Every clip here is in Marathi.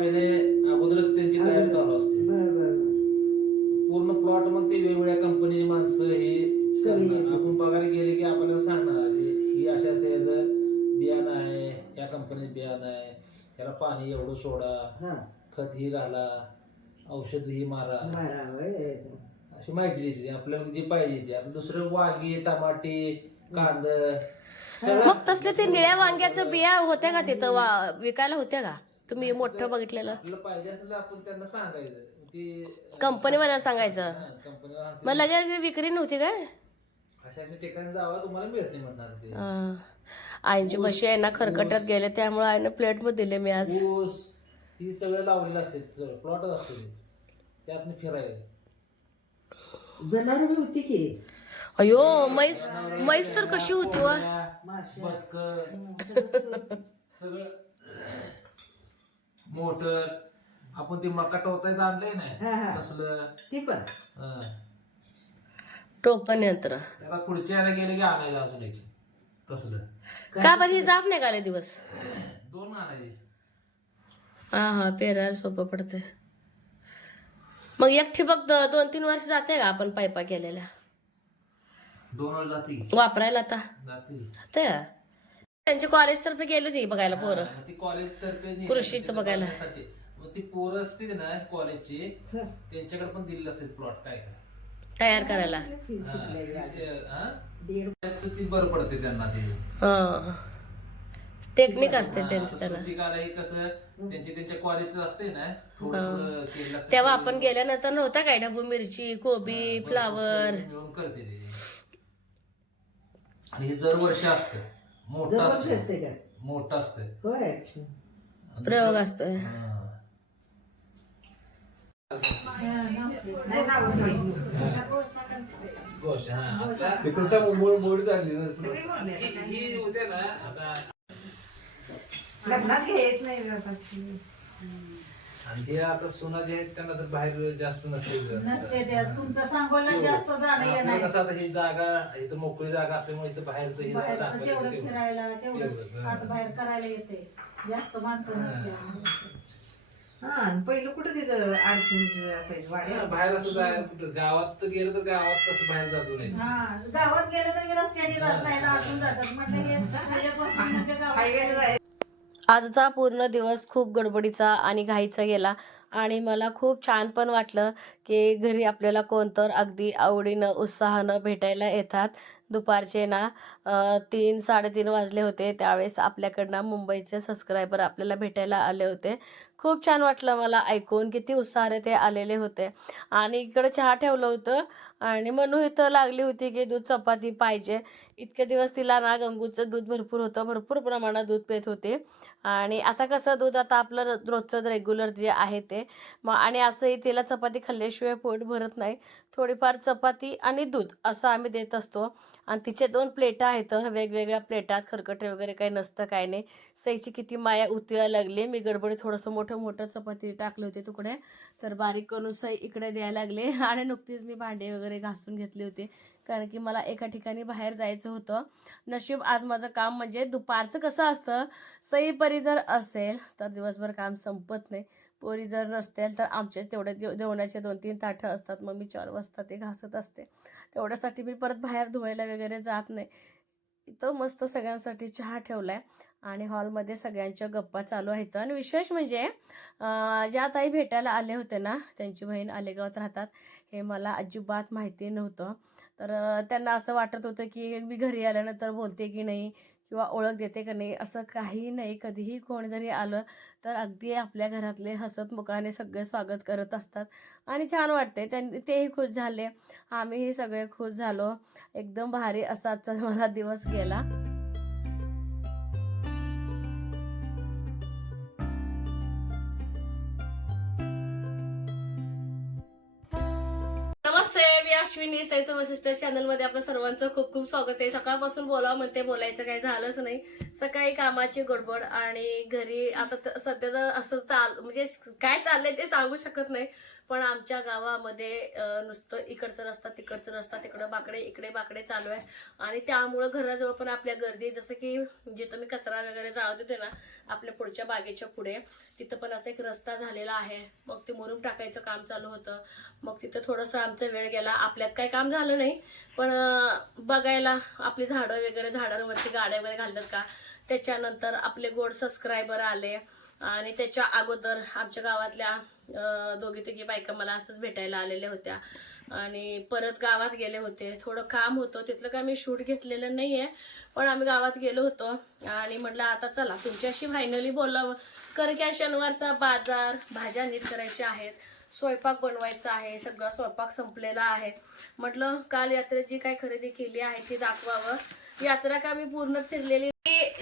अगोदरच त्यांची तयारी चालू असते. पूर्ण प्लॉट मग ते वेगवेगळ्या कंपनीची माणसं हे करणार. आपण बघायला गेले की आपल्याला सांगणार ही अशा याचं बियाणं आहे, या कंपनीत बियाणं आहे, त्याला पाणी एवढं सोडा, खत ही घाला, औषध ही मारा, अशी माहिती देते आपल्याला जी पाहिजे ती. आता दुसरं वांगी, टमाटे, कांद मग तसले ते निळ्या वांग्याचं बिया होत्या का तिथं विकायला होत्या का? तुम्ही मोठं बघितलेलं आपल्याला पाहिजे असलं आपण त्यांना सांगायचं, ती कंपनीवाल्याला सांगायचं. कंपनीवर मग लगेच विक्री नव्हती काय? अशा अशा ठिकाणी जावं तुम्हाला मिळते म्हणणार ते. आईची म्हशी आहे ना खरकट्यात गेले, त्यामुळे आईने प्लेट मध्ये दिले मी आज. ऊस ही सगळं लावलेलं असते, प्लॉटच असते, त्यातनं फिरायचं. जनावर होती की. अयो म्हैस म्हैस तर कशी होती वा. सगळं मोटर आपण ते मका टोचायचं आणलंय ना तसलं ती पण टोकन यंत्र. त्याला पुढच्या याला गेले की आणायचं अजून एक तसलं. का बरं ही जात नाही का रे दिवस? 2 आणायचे. हा पेरायला सोपं पडते. मग एक ठिबक 2-3 वर्ष जाते का आपण पायपा केलेल्या? 2 वर जाती वापरायला आता जाती. त्यांची कॉलेज तर्फे गेली होती बघायला पोरं. ती कॉलेज तर्फे कृषीचं बघायला. मग ती पोरं असतील ना कॉलेजची, त्यांच्याकडे पण दिलेलं असेल प्लॉट काय काय तयार करायला. ती बरं पडते त्यांना ते. टेक्निक असते त्यांचं त्यांना. कसं त्यांच्या कॉलेजचं असते ना थोडं केलेलं असतं. तेव्हा आपण गेल्यानंतर नव्हता काय ढबू मिरची, कोबी, फ्लावर मिळून करते ते. आणि हे दरवर्षी असतं, मोठं असतं, मोठं असतं. प्रयोग असतोय. आणि ते आता सोना जे आहेत त्यांना तर बाहेर जास्त नसते. तुमचं सांगोला जास्त जाणं कसं आता ही जागा इथं मोकळी जागा असल्यामुळे इथं बाहेरचं तेवढं फिरायला तेवढं आता बाहेर करायला येते, जास्त माणसं नसते. पहिलं कुठं तिथं अडचणीच असायचं वाड्यात. बाहेर असं जाय कुठं गावात तर गेलं तर गावात तसं बाहेर जातो नाही. गावात गेलं तर मी रस्त्याने जात नाही, आतून जातात म्हटलं हे पहिल्यापासून म्हणजे गावात. आजचा पूर्ण दिवस खूप गडबडीचा आणि घाईचा गेला आणि मला खूप छान पण वाटलं की घरी आपल्याला कोणतर अगदी आवडीनं उत्साहानं भेटायला येतात. दुपारचे ना 3-3:30 वाजले होते, त्यावेळेस आपल्याकडनं मुंबईचे सबस्क्रायबर आपल्याला भेटायला आले होते. खूप छान वाटलं मला ऐकून, किती उत्साहाने ते आलेले होते. आणि इकडं चहा ठेवलं होतं आणि मनू इथं लागली होती की दूध चपाती पाहिजे. इतके दिवस तिला ना गंगूचं दूध भरपूर होतं, भरपूर प्रमाणात दूध पित होते. आणि आता कसं दूध आता आपलं रोजचं रेग्युलर जे आहे ते मग. आणि असंही तिला चपाती खाल्ल्याशिवाय पोट भरत नाही. थोडीफार चपाती आणि दूध असं आम्ही देत असतो. आणि तिचे 2 प्लेटा आहेत वेगवेगळ्या प्लेटात, खरकटे वगैरे काही नसतं, काही नाही. सईची किती माया उतरायला लागली. मी गडबडीत थोडंसं मोठं चपाती टाकले होते तुकडे, तर बारीक करून सई इकडे द्यायला लागले. आणि नुकतीच मी भांडे वगैरे घासून घेतले होते, कारण की मला एका ठिकाणी बाहेर जायचं होतं. नशीब आज माझं काम म्हणजे दुपारचं कसं असतं, सई परी जर असेल तर दिवसभर काम संपत नाही. पोरी जर नसतील तर आमचे तेवढे जेवणाचे 2-3 ताटं असतात, मग मी 4 वाजता ते घासत असते. तेवढ्यासाठी मी परत बाहेर धुवायला वगैरे जात नाही. इथं मस्त सगळ्यांसाठी चहा ठेवलाय आणि हॉलमध्ये सगळ्यांच्या गप्पा चालू आहेत. आणि विशेष म्हणजे ज्या ताई भेटायला आले होते ना, त्यांची बहीण आलेगावात राहतात, हे मला अजिबात माहिती नव्हतं. तर त्यांना असं वाटत होतं की मी घरी आल्यानंतर बोलते की नाही किंवा ओळख देते का नाही, असं काही नाही. कधीही कोण जरी आलं तर अगदी आपल्या घरातले हसत मुखाने सगळे स्वागत करत असतात आणि छान वाटते. तेही खुश झाले, आम्हीही सगळे खुश झालो. एकदम भारी असा आजचा मला दिवस गेला. नमस्ते, मी अश्विनी सैस वसिष्ठ चॅनल मध्ये आपलं सर्वांचं खूप खूप स्वागत आहे. सकाळपासून बोलावं म्हणते, बोलायचं काही झालंच नाही. सकाळी कामाची गडबड आणि घरी आता सध्या असं म्हणजे काय चाललंय ते सांगू शकत नाही. पण आमच्या गावामध्ये नुसतं इकडचा रस्ता तिकडचा रस्ता, तिकडं बाकडे इकडे बाकडे चालू आहे. आणि त्यामुळं घराजवळ पण आपल्या गर्दी, जसं की जिथं मी कचरा वगैरे जाळत होते ना आपल्या पुढच्या बागेच्या पुढे, तिथं पण असा एक रस्ता झालेला आहे. मग ते मुरुम टाकायचं काम चालू होतं. मग तिथं थोडंसं आमचा वेळ गेला. आपल्यात काही काम झालं नाही, पण बघायला आपली झाडं वगैरे, झाडांवरती गाड्या वगैरे घालतात का. त्याच्यानंतर आपले गोड सबस्क्रायबर आले आणि त्याच्या अगोदर आमच्या गावातल्या दोघी तिघी बायका मला असंच भेटायला आलेल्या होत्या. आणि परत गावात गेले होते, थोडं काम होतं तिथलं. काय मी शूट घेतलेलं नाहीये, पण आम्ही गावात गेलो होतो आणि म्हटलं आता चला तुमच्याशी फायनली बोलावं. कारण की शनिवारचा बाजार, भाज्या नीट करायच्या आहेत, स्वयंपाक बनवायचा आहे, सगळा स्वयंपाक संपलेला आहे. म्हटलं काल यात्रेची काय खरेदी केली आहे ती दाखवावं. यात्रा का मी पूर्ण फिरलेली,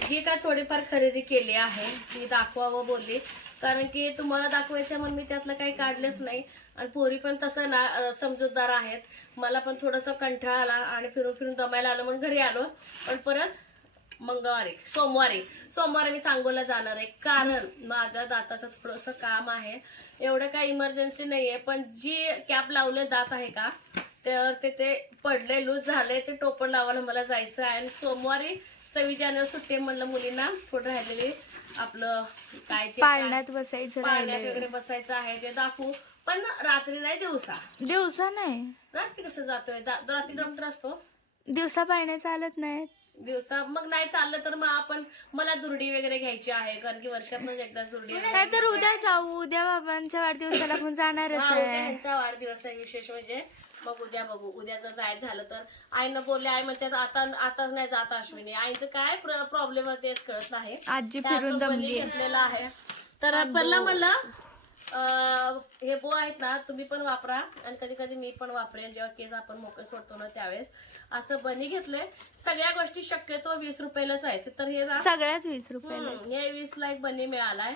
जी काय थोडीफार खरेदी केली आहे ती दाखवावं बोलली. कारण की तुम्हाला दाखवायचं म्हणून मी त्यातलं काही काढलंच नाही. आणि पोरी पण तसं ना समजूतदार आहेत. मला पण थोडंसं कंटाळा आला आणि फिरून फिरून दमायला आलं म्हणून घरी आलो. पण परत सोमवारी मी सांगोला जाणार आहे. कारण माझ्या दाताचं थोडंसं काम आहे. एवढं काही इमर्जन्सी नाहीये, पण जी कॅप लावले दात आहे का तर ते पडले, लूज झाले, ते टोपण लावायला मला जायचं आहे. आणि सोमवारी 26 जानेवारी सुट्टी म्हणलं मुलींना थोडं राहिलेली आपलं काय पाळण्यात बसायचं पाळण्यात राहिले. वगैरे बसायचं आहे ते दाखवू. पण रात्री नाही, दिवसा नाही, रात्री कसं जातोय, रात्री डॉक्टर असतो. दिवसा पाळण्यात चालत नाही. दिवसा मग नाही चाललं तर मग मला दुर्डी वगैरे घ्यायची आहे. कारण की वर्षातूनच एकदा दुर्डी नाही तर उद्या जाऊ. उद्या बाबांच्या वाढदिवसाला आपण जाणारच आहे. त्यांचा वाढदिवस आहे विशेष म्हणजे. मग उद्या बघू. उद्या जर जायचं झालं तर आईनं बोलले, आई म्हणते आता नाही जात अश्विनी. आईचं काय प्रॉब्लेम आहे तेच कळत नाही. आजी फिरून दमली घेतलेला आहे. तर पहिला म्हणलं हे बो आहेत ना तुम्ही पण वापरा आणि कधी कधी मी पण वापरेन जेव्हा केस आपण मोकळे सोडतो ना त्यावेळेस. असं बनी घेतलंय. सगळ्या गोष्टी शक्यतो 20 रुपयालाच आहेत. तर हे सगळ्यात 20 रुपयाला. हे 20ला एक बनी मिळालाय.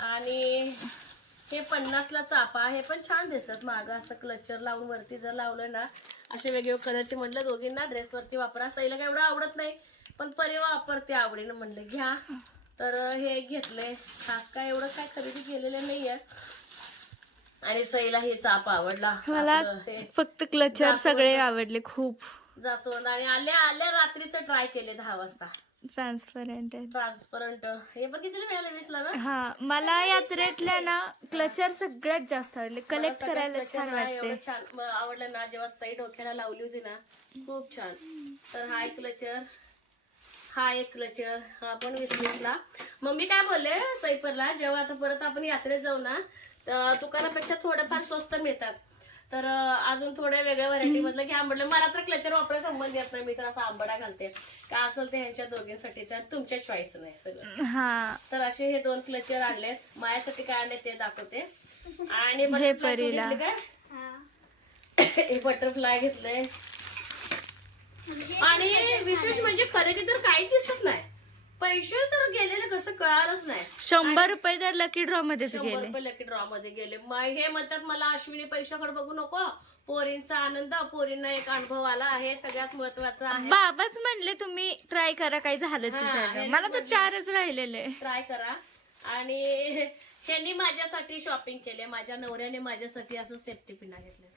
आणि हे 50ला चापा. हे पण छान दिसतात. मागं असं क्लचर लावून वरती जर लावलं ना असे वेगवेगळे कलरचे. म्हटलं दोघींना ड्रेसवरती वापरा. सईला काय एवढं आवडत नाही पण परी वापरते आवडीनं, म्हणलं घ्या. तर हे घेतले. खास काय एवढं काय खरेदी केलेलं नाहीये. आणि सईला हे चाप आवडला. मला फक्त क्लचर सगळे आवडले खूप. जास्वंद. आणि आल्या रात्रीचं ट्राय केले 10 वाजता. ट्रान्सपरंट हे पण कितीला मिळाले 20ला ना. हा, मला यात्रेतल्या ना क्लचर सगळ्यात जास्त आवडले. कलेक्ट करायला छान वाटते. छान आवडलं ना जेव्हा सई डोक्याला लावली होती ना, खूप छान. तर हा एक क्लचर हा पण 20ला. मग मी काय बोलले सईपरला, जेव्हा आता परत आपण यात्रेत जाऊ ना दुकानापेक्षा थोडेफार स्वस्त मिळतात. तर अजून थोड्या वेगळ्या व्हरायटी मधलं घ्या म्हटलं. मला तर क्लचर वापरायला संबंध येत नाही. मी तर असा आंबडा घालते. का असेल ते ह्यांच्या दोघींसाठीचा, तुमच्या चॉईस नाही सगळं. तर असे हे 2 क्लचर आणलेत. माझ्यासाठी काय आणले ते दाखवते. आणि हे परीला हे बटरफ्लाय घेतलंय. आणि विशेष म्हणजे खरेदी तर काही दिसत नाही. पैसे तर गेलेले कसं कळालंच नाही. 100 रुपये तर लकी ड्रॉ मध्येच 100 गेले. रुपये लकी ड्रॉ मध्ये गेले. हे म्हणतात मला अश्विनी पैशाकडे बघू नको, पोरींचा आनंद, पोरींना एक अनुभव आला आहे सगळ्यात महत्वाचा आहे. बाबाच म्हणले तुम्ही ट्राय करा, काही झालं. मला तर 4च राहिलेले. ट्राय करा. आणि ह्यांनी माझ्यासाठी शॉपिंग केले. माझ्या नवऱ्याने माझ्यासाठी असं सेफ्टी पिना घेतले.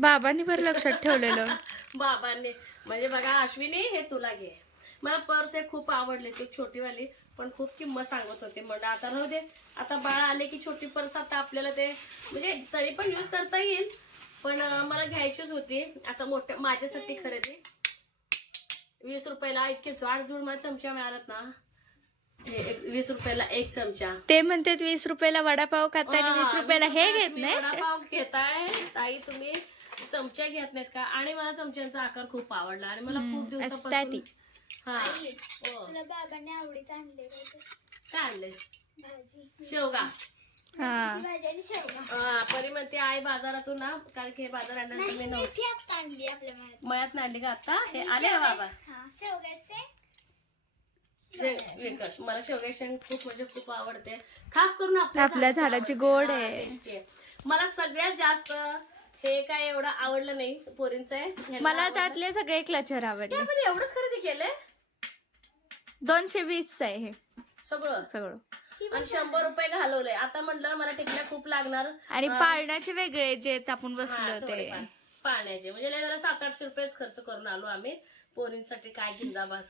बाबांनी बरं लक्षात ठेवलेलं. बाबांनी म्हणजे बघा अश्विनी हे तुला घे. मला पर्स हे खूप आवडले. ती छोटीवाली पण खूप किंमत सांगत होते. म्हणजे आता राहू दे, आता बाळ आले की छोटी पर्स आता आपल्याला ते म्हणजे तरी पण यूज करता येईल. पण मला घ्यायचीच होती. आता मोठ्या माझ्यासाठी खरेदी 20 रुपयाला इतके जाडजूड मला चमचा मिळालात ना. 20 रुपयाला एक चमचा. ते म्हणतात 20 रुपयाला वडापाव खाता आणि 20 रुपयाला हे घेत नाही. वडापाव घेताय ताई तुम्ही, चमचा घेत नाहीत का. आणि मला चमच्यांचा आकार खूप आवडला आणि मला खूप दिवसापासून बाबांनी आवडीचं आणले. काय आणले? भाजी, शेवगा. भाजी आणि शेवगा. परी म्हणते आई बाजारातून ना, कारण की हे बाजार आणण्यात तुम्ही मेथी आता आणली आपल्या मळ्यात. मळ्यात आणली का आता. हे आले का बाबा शेवग्याचे विकत. मला शेवग्याची शेंग खूप म्हणजे खूप आवडते. खास करून आपल्या झाडाची गोड आहे. मला सगळ्यात जास्त हे काय एवढं आवडलं नाही पोरींचं आहे. ह्यांना मला आवडलं. त्यातले सगळे क्लचर आवडले. आपण एवढंच खरेदी केलंय 220 आहे हे सगळं सगळं. आणि 100 रुपये घालवलंय. आता म्हटलं मला टिकल्या खूप लागणार आणि पाळण्याचे वेगळे जे आपण हा, बसलो ते थोडेफार पाण्याचे म्हणजे लय जरा 700-800 रुपयेच खर्च करून आलो आम्ही पोरींसाठी. काय जिंदाबाद.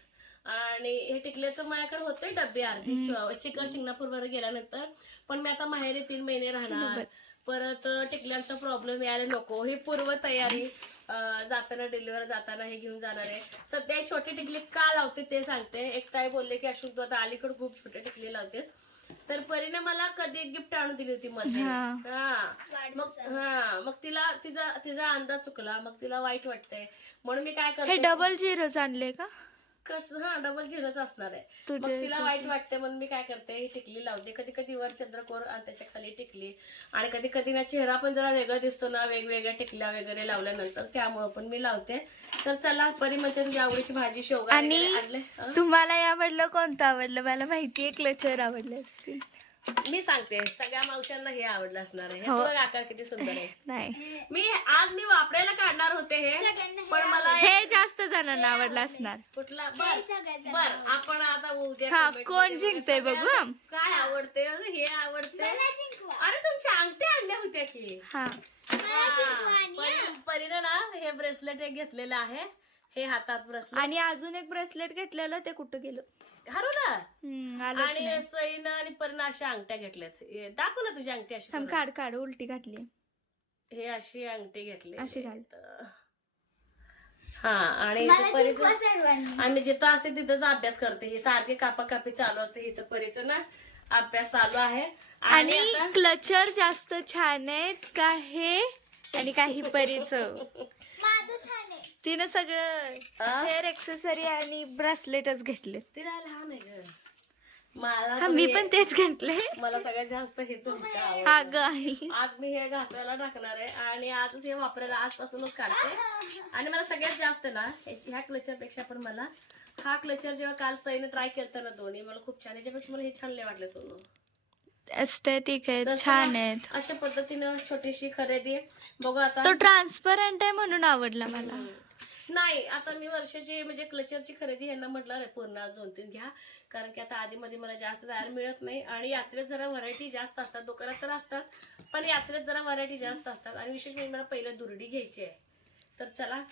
आणि हे टिकल्याचं माझ्याकडे होते डब्बे अर्धी शिंगणापूर वर गेल्यानंतर. पण मी आता माहेरी 3 महिने राहणार. परत टिकल्यांचा प्रॉब्लेम यायला नको. ही पूर्व तयारी जाताना डिलिव्हर जाताना हे घेऊन जाणार आहे. सध्या एक छोटी टिकली का लावते ते सांगते. एक ताई बोलले की अश्विन तू आता अलीकडे खूप छोटे टिकली लावतेस. तर परीने मला कधी एक गिफ्ट आणून दिली होती मध्ये. मग तिला तिचा अंदाज चुकला. मग तिला वाईट वाटतंय म्हणून मी काय हे करते डबल झिरोच आणले का डबल झिरोच असणार आहे. मग तुझे तिला वाईट वाटते म्हणून मी काय करते ही टिकली लावते. कधी कधी वर चंद्रकोर आणि त्याच्या खाली टिकली. आणि कधी कधी ना चेहरा पण जरा वेगळा दिसतो ना वेगवेगळ्या टिकल्या वगैरे लावल्यानंतर. त्यामुळं पण मी लावते. तर चला परी म्हणते तुझ्या आवडीची भाजी शेवगा आणि वगैरे आणले. तुम्हाला यावडलं कोणतं आवडलं? मला माहितीये क्लचर आवडले असतील. मी सांगते सगळ्या मावशांना हे आवडलं असणार आहे. हो. ह्याचं आकार किती सुंदर आहे. नाही आज मी वापरायला काढणार होते हे पण मला हे जास्त जणांना आवडलं असणार. कुठला बर आपण आता उद्या हा, comment कोण मध्ये जिंकतंय बघा. बघू हा. काय आवडते हे आवडते. अरे तुमच्या अंगठ्या आणल्या होत्या की. हा परीनं ना हे ब्रेसलेट एक घेतलेलं आहे. हे हातात ब्रेसलेट आणि अजून एक ब्रेसलेट घेतलेलं ते कुठं गेलं हरवलं. आलंच आणि नाही. सईनं आणि परीनं अशा अंगठ्या घेतल्यात. दाखव ना तुझी अंगठी अशी थांब, करून. काढ उलटी घातली. हे अशी अंगठी घेतली अशी घाल. हा आणि आणि जिथं असते तिथंच अभ्यास करते. ही सारखी कापाकापी चालू असते. इथं परीचं ना अभ्यास चालू आहे. आणि आता क्लचर जास्त छान आहेत का हे आणि काही परीच माझं छान आहे. तिनं सगळं हेअर एक्सेसरी आणि ब्रेसलेटच घेतले. तिला लहान आहे ग. मला हा तर मी हे- पण तेच घेतले. मला सगळ्यात जास्त हे तुमचं आवडलं. अगं आई आज मी हे घासायला टाकणार आहे आणि आजच हे वापरायला आजपासूनच काढते. आणि मला सगळ्यात जास्त ना ह्या क्लचर पेक्षा पण मला हा क्लचर जेव्हा काल सईने ट्राय केलता ना दोन्ही मला खूप छान. याच्यापेक्षा मला हे छान लय वाटले सोनू. एस्थेटिक आहेत, तर छान आहेत. अशा पद्धतीनं छोटीशी खरेदी बघू आता. तो ट्रान्सपरंट आहे म्हणून आवडला मला. नाही आता मी वर्षाची म्हणजे क्लचरची खरेदी यांना म्हटलं रे पूर्ण 2-3 घ्या. कारण की आता आधी मध्ये मला जास्त जायला मिळत नाही. आणि यात्रेत जरा व्हरायटी जास्त असतात. दुकानात तर असतात पण यात्रेत जरा व्हरायटी जास्त असतात. आणि विशेष म्हणजे मला पहिलं दुरडी घ्यायची आहे. तर चला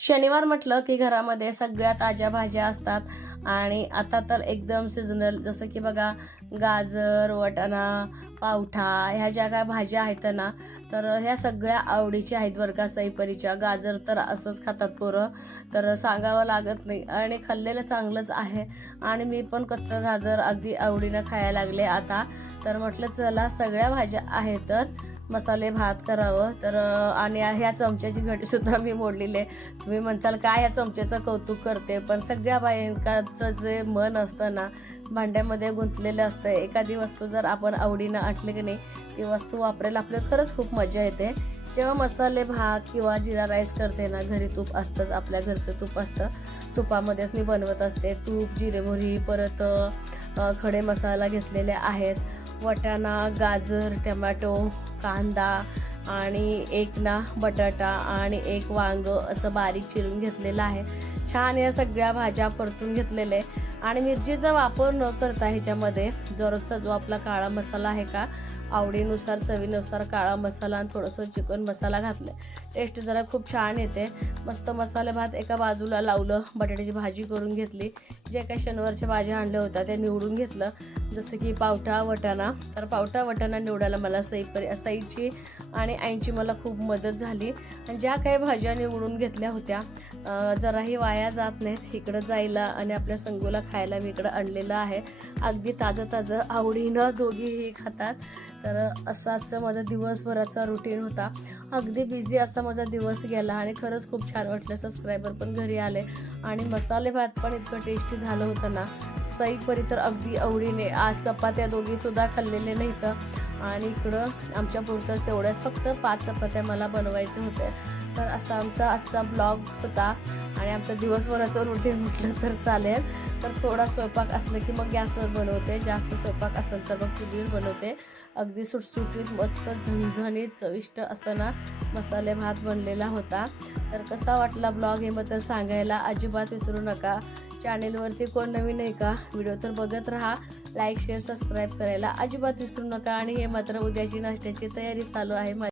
शनिवार म्हटलं की घरामध्ये सगळ्या ताज्या भाज्या असतात. आणि आता तर एकदम सीझनल जसं की बघा गाजर, वाटाणा, पावठा ह्या ज्या काय भाज्या आहेत ना तर ह्या सगळ्या आवडीच्या आहेत बरं का सईपरीच्या. गाजर तर असंच खातात पोरं तर सांगावं लागत नाही. आणि खाल्लेलं चांगलंच आहे. आणि मी पण कच्चं गाजर अगदी आवडीनं खायला लागले आता. तर म्हटलं चला सगळ्या भाज्या आहेत तर मसाले भात करावं. तर आणि ह्या चमच्याची घडी सुद्धा मी मोडलेली आहे. तुम्ही म्हणताल काय ह्या चमच्याचं कौतुक करते पण सगळ्या बायकांचं जे मन असतं ना भांड्यामध्ये गुंतलेलं असतं. एखादी वस्तू जर आपण आवडीनं आणली की नाही ती वस्तू वापरायला आपल्याला खरंच खूप मजा येते. जेव्हा मसाले भात किंवा जिरा राईस करते ना घरी तूप असतंच. आपल्या घरचं तूप असतं. तुपामध्येच मी बनवत असते. तूप, जिरे मोहरी परत खडे मसाला घेतलेले आहेत. वाटाणा, गाजर, टमॅटो, कांदा आणि एक ना बटाटा आणि एक वांग असं बारीक चिरून घेतलेलं आहे. छान या सगळ्या भाज्या परतून घेतलेल्या आहे. आणि मिरचीचा वापर न करता ह्याच्यामध्ये दररोजचा जो आपला काळा मसाला आहे का आवडीनुसार चवीनुसार काळा मसाला आणि थोडंसं चिकन मसाला घातलं. टेस्ट जरा खूप छान येते. मस्त मसाले भात एका बाजूला लावलं. बटाट्याची भाजी करून घेतली. जे काही शनिवारच्या भाज्या आणल्या होत्या त्या निवडून घेतलं. जसं की पावटा, वाटाणा. तर पावटा वाटाणा निवडायला मला सईची आणि आईची मला खूप मदत झाली. आणि ज्या काही भाज्या निवडून घेतल्या होत्या जराही वाया जात नाहीत. इकडं जायला आणि आपल्या संगूला खायला मी इकडं आणलेलं आहे. अगदी ताजं आवडीनं दोघीही खातात. तर असाच माझा दिवसभराचा रुटीन होता. अगदी बिझी असा माझा दिवस गेला आणि खरंच खूप छान वाटलं. सबस्क्रायबर पण घरी आले आणि मसाले भात पण इतकं टेस्टी झालं होतं ना. सईपरी तर अगदी आवडीने. आज चपात्या दोघीसुद्धा खाल्लेले नाहीत. आणि इकडं आमच्या पुरतं तेवढ्याच फक्त 5 चपात्या मला बनवायचे होते. तर असा आमचा आजचा ब्लॉग होता आणि आमचं दिवसभराचं रुटीन म्हटलं तर चालेल. तर थोडा स्वयंपाक असलं की मग गॅसवर बनवते, जास्त स्वयंपाक असेल तर मग चुलीवर बनवते. अगदी सुटसुटीत मस्त झणझणीत चविष्ट असं ना मसाले भात बनलेला होता. तर कसा वाटला ब्लॉग हे मात्र सांगायला अजिबात विसरू नका. चॅनेलवरती कोण नवीन आहे का, व्हिडिओ तर बघत राहा. लाईक शेअर सबस्क्राईब करायला अजिबात विसरू नका. आणि हे मात्र उद्याची नाश्त्याची तयारी चालू आहे.